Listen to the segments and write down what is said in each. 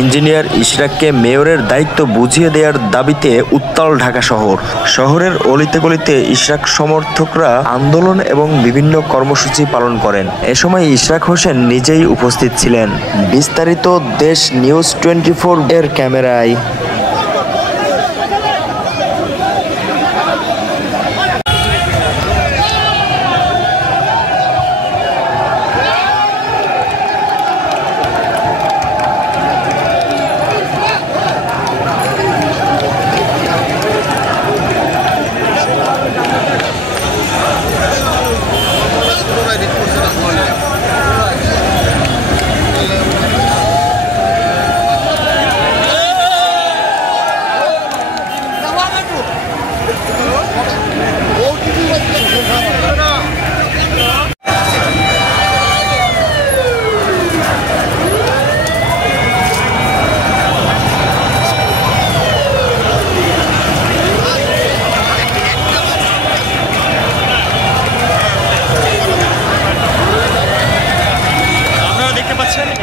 Engineer ইশরাককে মেয়রের দায়িত্ব বুঝিয়ে দেওয়ার দাবিতে উত্তাল ঢাকা শহর। শহরের অলিতে গলিতে ইশরাক সমর্থকরা আন্দোলন এবং বিভিন্ন কর্মসূচি পালন করেন। এ সময় ইশরাক হোসেন নিজেই উপস্থিত ছিলেন। বিস্তারিত দেশ নিউজ 24 এর ক্যামেরায়।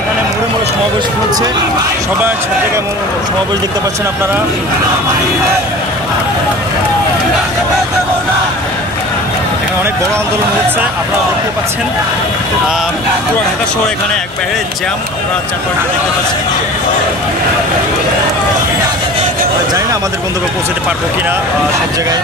এখানে মোড়ে মোড়ে সমাবেশ হচ্ছে, সবাই সব জায়গায় সমাবেশ দেখতে পাচ্ছেন আপনারা। এখানে অনেক বড় আন্দোলন হচ্ছে, আপনারা দেখতে পাচ্ছেন। পুরো ঢাকা শহর এখানে এক বাইরে জ্যাম, আপনারা চারপাশে দেখতে পাচ্ছেন। জানি না আমাদের গন্তব্যে পৌঁছতে পারবো কিনা সব জায়গায়।